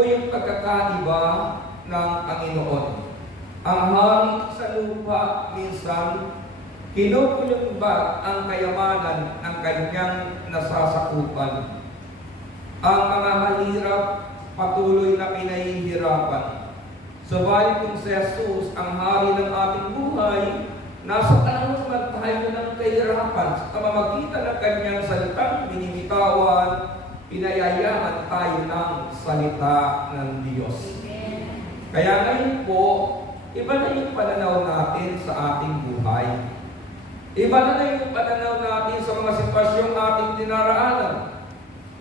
po yung pagkakaiba ng Panginoon. Ang hari sa lupa minsan, kinukulungbag ang kayamanan ng kanyang nasasakupan. Ang mga mahirap patuloy na pinahihirapan. Subalit kung si Jesus ang hari ng ating buhay, nasa panahon man tayo ng kahirapan sa pamamagitan ng kanyang salitang binimitawan, pinayayaan tayo ng salita ng Diyos. Amen. Kaya ngayon po, iba na yung pananaw natin sa ating buhay. Iba na yung pananaw natin sa mga sitwasyong ating dinaraanan.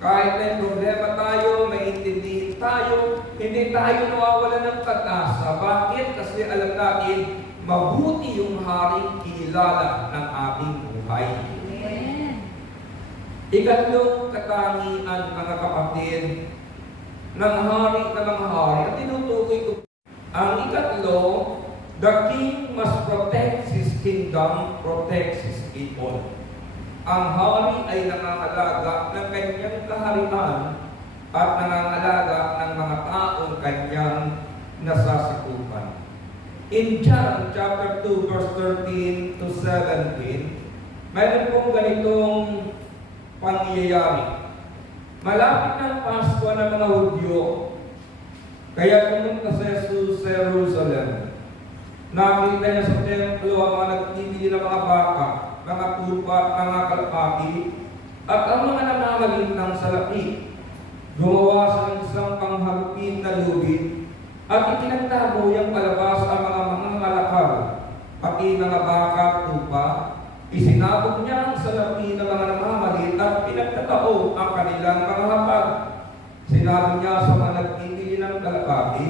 Kahit may problema tayo, may intindihin tayo, hindi tayo nawawala ng pag-asa. Bakit? Kasi alam natin, mabuti yung haring kinilala ng ating buhay. Amen. Ikatlong katangian, mga kapatid, ng hari na mga hari, at tinutukoy ko, ang ikatlo, the king must protect his kingdom, protects his people. Ang hari ay nangangalaga ng kanyang kaharian at nangangalaga ng mga taong kanyang nasasakupan. In John chapter 2, verse 13 to 17, mayroon pong ganitong pangyayari. Malapit ng Pasko ng mga Hudyo, kaya pumunta si Jesus sa Jerusalem. Nakita niya sa templo ang mga nagbibili ng mga baka, mga tupa, mga kalapati, at ang mga namamalimang salapi. Gumawa sa isang pangharupin na lubid, at itinagtago yung palabas ang mga malakal, pati mga baka at tupa. Isinabog niya ang salapi ng mga namamalit at pinagtatao ang kanilang mga hapag. Sinabi niya sa mga nagbibili ng kalapati,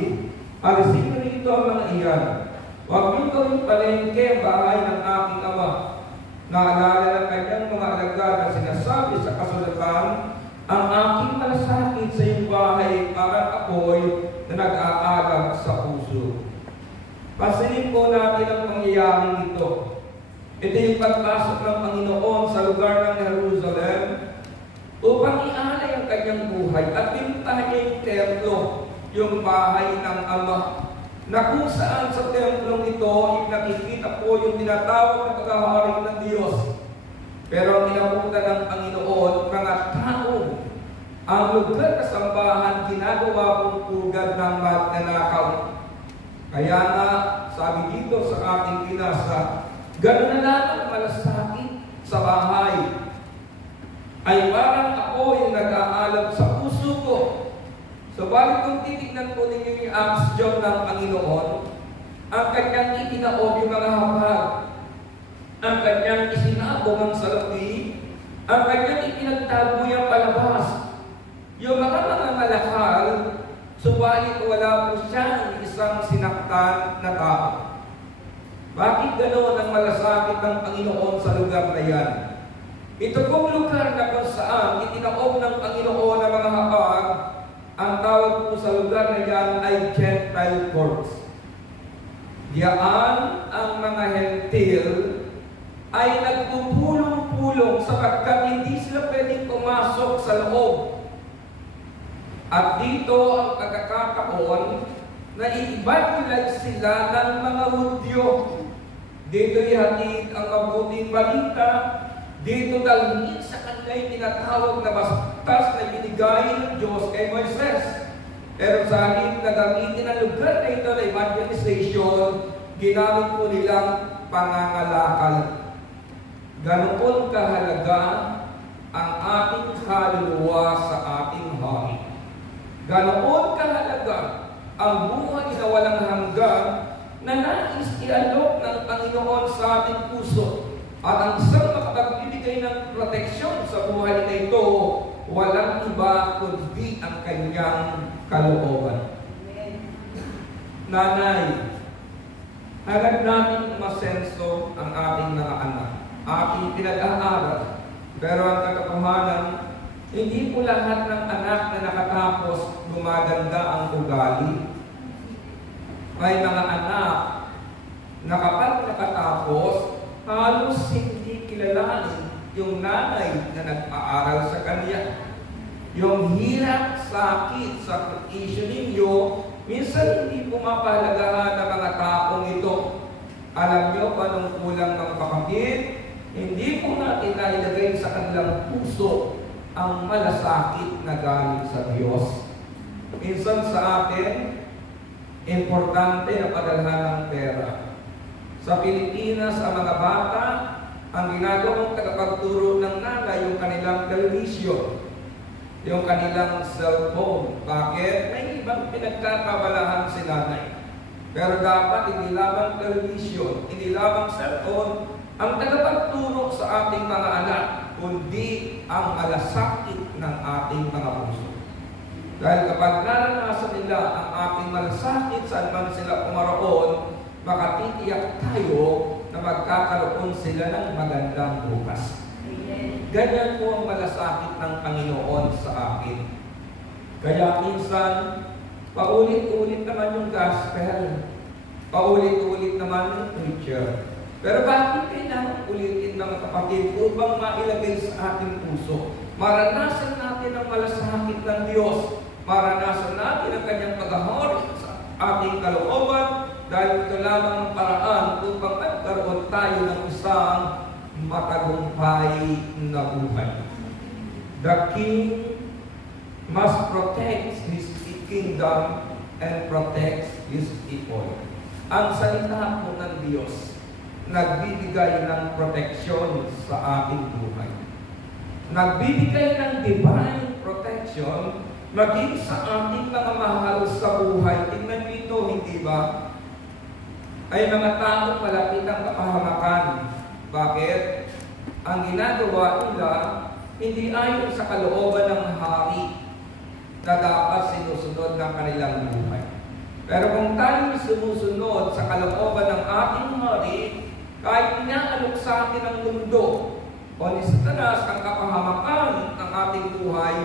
alisin rito ang mga iyan. Huwag niyo gawing palengke ang bahay ng aking ama. Naalala ng kanyang mga alagad na sinasabi sa kasulatan, ang aking malasakit sa iyong bahay para apoy na nag-aalag sa puso. Pasilin po natin ang pangyayaring ito. Ito yung pagpasok ng Panginoon sa lugar ng Jerusalem upang ialay ang kanyang buhay at pinuntahan niya yung templo, yung bahay ng Ama, na kung saan sa templong ito nakikita po yung tinatawag na paghahari ng Diyos. Pero ang inabutan ng Panginoon, mga tao, ang lugar na sambahan ginagawa pong pugad ng magnanakaw. Kaya nga, sabi dito sa ating binasa, gano'n na lang ang malasakit sa bahay ay parang ako yung nag-aalab sa puso ko. Subalit kung titignan po ninyo yung acts job ng Panginoon, ang kanyang itinaob yung mga hapag, ang kanyang isinabong ang salapi, ang kanyang ipinagtago yung palabas, yung mga malakal, subalit wala po siyang isang sinaktan na tao. Bakit ganoon ang malasakit ng Panginoon sa lugar na yan? Ito pong lugar na kung saan itinaob ng Panginoon ang mga hapag, ang tawag po sa lugar na yan ay Gentile courts. Diyan ang mga hentil ay nagpupulong-pulong sapagkat hindi sila pwedeng pumasok sa loob. At dito ang pagkakataon na i-evangelize sila ng mga Hudyo. Dito ihatid ang mabuting balita. Dito dalhin sa kanila yung tinatawag na bastas na binigay ng Diyos kay Moises. Pero sa halip na gamitin ang lugar na ito na evangelization, ginamit po nilang pangangalakal. Ganoon kahalaga ang ating kaluluwa sa ating hari. Ganoon kahalaga ang buhay na walang hanggan na nais ialok ng Panginoon sa ating puso. At ang isang makapagbibigay ng proteksyon sa buhay na ito, walang iba kundi ang kanyang kalooban. Nanay, hangad natin masenso ang ating mga anak, ating pinag-aaral. Pero ang katotohanan, hindi po lahat ng anak na nakatapos gumaganda ang ugali. May mga anak na kapag nakatapos, halos hindi kilalanin yung nanay na nag-aaral sa kanya. Yung hirap sakit sa issue ninyo, minsan hindi pumapahalagahan ng mga taong ito. Alam nyo pa nung kulang ng kapatid, hindi po natin nailagay sa kanilang puso ang malasakit na galing sa Diyos. Minsan sa atin, importante na padalhan ng pera. Sa Pilipinas, ang mga bata, ang ginagawang tagapagturo ng nanay yung kanilang television, yung kanilang cellphone. Bakit? May ibang pinagkakabalahan si nanay. Pero dapat hindi lamang television, hindi lamang cellphone, ang tagapagturo sa ating mga anak, kundi ang malasakit ng ating mga puso. Dahil kapag naranasan nila ang ating malasakit saan man sila pumaroon, makatitiyak tayo na magkakaroon sila ng magandang bukas. Ganyan po ang malasakit ng Panginoon sa akin. Kaya minsan, paulit-ulit naman yung gospel. Paulit-ulit naman yung preacher. Pero bakit kailangan ulitin mga kapatid upang mailagay sa ating puso? Maranasan natin ang malasakit ng Diyos. Maranasan natin ang kanyang paghahari sa ating kalooban dahil ito lamang ang paraan upang magkaroon tayo ng isang matagumpay na buhay. The king must protect his kingdom and protect his people. Ang salita po ng Diyos nagbibigay ng proteksyon sa ating buhay. Nagbibigay ng divine protection maging sa ating mga mahal sa buhay. Tingnan nyo ito, hindi ba? Ay mga taong malapit ang kapahamakan. Bakit? Ang ginagawa nila, hindi ayon sa kalooban ng hari na dapat sinusunod ng kanilang buhay. Pero kung tayo sumusunod sa kalooban ng ating hari, kahit inaalok sa atin ang mundo o ni Satanas ang kapahamakan ng ating buhay,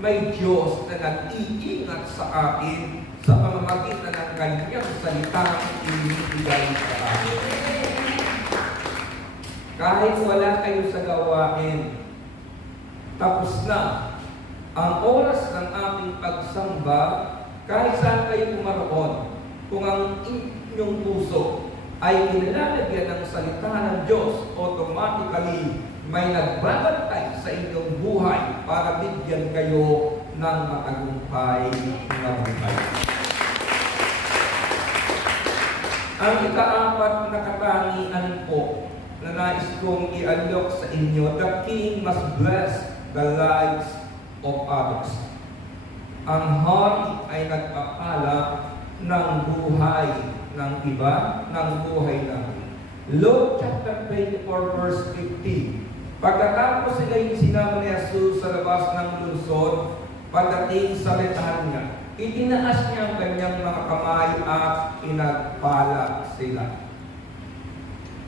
may Diyos na nag-iingat sa atin sa pamamagitan ng kanyang salitang ibigay sa atin. Kahit wala kayo sa gawain, tapos na ang oras ng ating pagsamba, kahit saan kayo pumaroon, kung ang inyong puso ay nilalagyan ng salita ng Diyos, automatically may nagbabantay sa inyong buhay para bigyan kayo ng matagumpay na buhay. Ang ika-apat na katangian po na nais kong i-alok sa inyo, the king must bless the lives of others. Ang hari ay nagpapala ng buhay ng iba, ng buhay namin. Luke chapter 24 verse 15. Pagkatapos sila yung sinama ni Jesus sa labas ng lungsod, pagdating sa Betania, itinaas niya ang kanyang mga kamay at inagpala sila.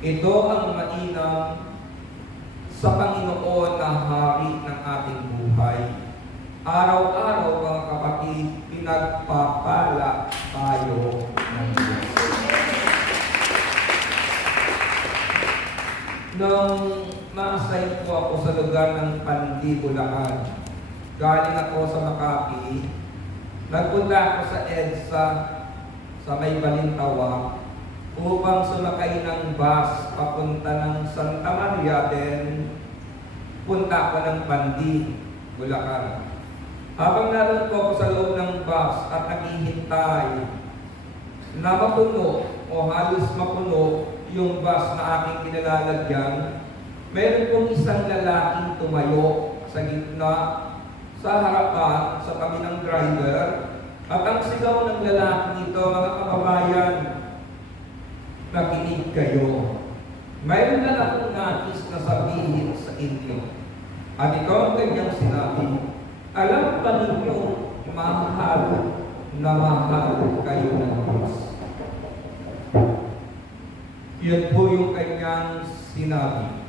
Ito ang mainam sa Panginoon na hari ng ating buhay. Araw-araw mga kapatid, pinagpapala tayo ng Diyos. Nung ma-assign po ako sa lugar ng Pandi, Bulacan, galing ako sa Makati, nagpunta ako sa EDSA sa may Balintawak upang sumakay ng bus papunta ng Santa Maria, then punta ako ng Pandi, Bulacan. Habang naroon po ako sa loob ng bus at naghihintay na mapuno o halos mapuno yung bus na aking kinalalagyan, meron pong isang lalaking tumayo sa gitna, sa harapan, sa tabi ng driver, at ang sigaw ng lalaking ito, mga kababayan, nakinig kayo. Mayroon na akong nais na sabihin sa inyo. At ito ang kanyang sinabi, alam pa ninyo, mahal na mahal kayo ng Diyos. Yun po yung kanyang sinabi.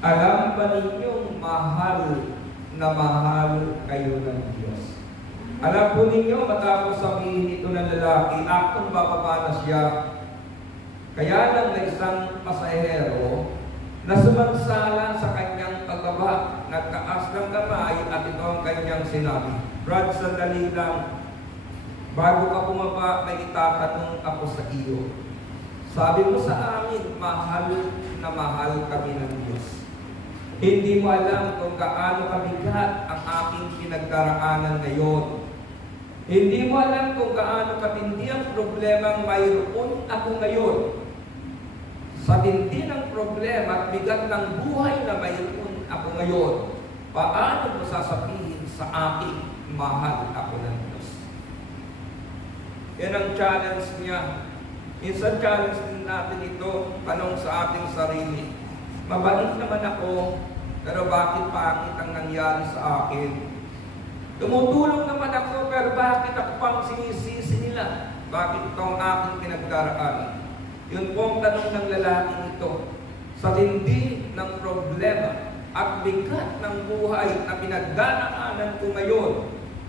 Alam ba ninyong mahal na mahal kayo ng Diyos? Alam po ninyo, matapos sabihin ito ng lalaki, aktong bababa na siya. Kaya lang na isang pasahero na sumansala sa kanyang pagbaba, nagtaas ng kamay at ito ang kanyang sinabi. Brad, sandali lang. Bago ka bumaba, may itatanong ako sa iyo. Sabi mo sa amin, mahal na mahal kami ng Diyos. Hindi mo alam kung gaano kabigat ang aking pinagdaraanan ngayon. Hindi mo alam kung gaano katindi ang problemang mayroon ako ngayon. Sa tindi ng problema at bigat ng buhay na mayroon ako ngayon, paano mo sasabihin sa akin, mahal ako ng Diyos? Yan ang challenge niya. Minsan challenge din natin ito, tanong sa ating sarili. Mabait naman ako, pero bakit pangit ang nangyari sa akin? Tumutulong naman ako, pero bakit ako pang sinisisi nila? Bakit ito ang aking pinagdaraan? Yun po ang tanong ng lalaking ito. Sa tindi ng problema at bigat ng buhay na pinagdaraanan ko ngayon,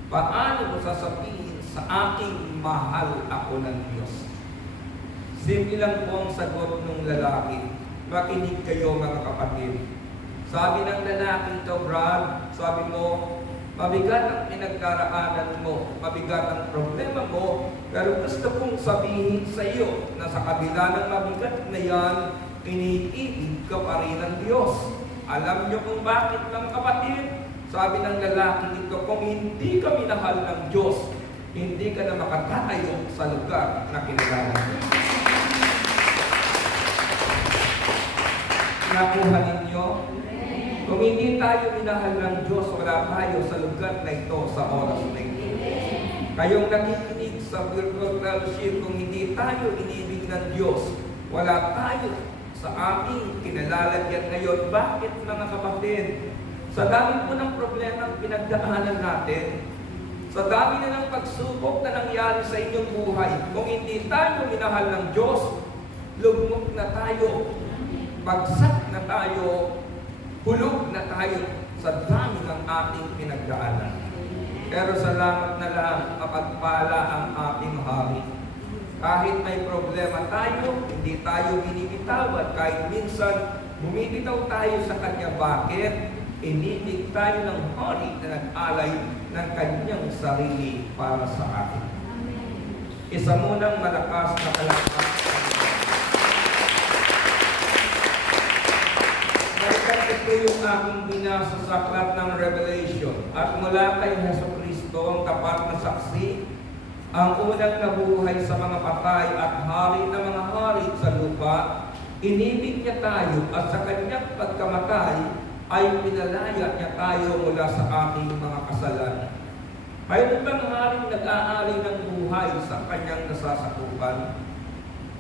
paano mo sasabihin sa aking mahal ako ng Diyos? Simple lang po ang sagot ng lalaki. Makinig kayo mga kapatid. Sabi ng lalaki ito, Brad, sabi mo, mabigat ang pinagdaraanan mo, mabigat ang problema mo, pero gusto kong sabihin sa iyo na sa kabila ng mabigat na yan, iniibig ka pa rin ng Diyos. Alam niyo kung bakit mga kapatid? Sabi ng lalaki ito, kung hindi ka minahal ng Diyos, hindi ka na makatatayo sa lugar na kinilala niyo. Nakuha ninyo? Kung hindi tayo minahal ng Diyos, wala tayo sa lugar na ito, sa oras na ito. Kayong nakikinig sa virtual fellowship, kung hindi tayo inibig ng Diyos, wala tayo sa ating kinalalagyan ngayon. Bakit mga kapatid? Sa dami po ng problema ang pinagdaanan natin, sa dami na ng pagsubok na nangyari sa inyong buhay, kung hindi tayo minahal ng Diyos, lugmok na tayo, bagsak na tayo, hulog na tayo sa dami ng ating pinagdaanan. Pero salamat na lang, mapagpala ang ating hari. Kahit may problema tayo, hindi tayo binibitawad. Kahit minsan, bumibitaw tayo sa Kanya. Bakit? Inibig tayo ng hari na nag-alay ng Kanyang sarili para sa atin. Isa munang malakas na palakpak. Ito yung aking binasa sa aklat ng Revelation. At mula kay Jesucristo, ang tapat na saksi, ang unang nabuhay sa mga patay at hari ng mga hari sa lupa, inibig niya tayo at sa kanyang pagkamatay ay pinalaya niya tayo mula sa ating mga kasalanan. Mayroon bang haring nag-aari ng buhay sa kanyang nasasakupan?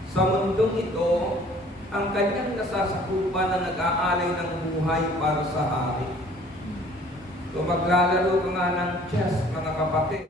Sa mundong ito, ang kanyang nasasakupan na nag-aalay ng buhay para sa hari. Kung maglalaro ka nga ng chess, mga kapatid,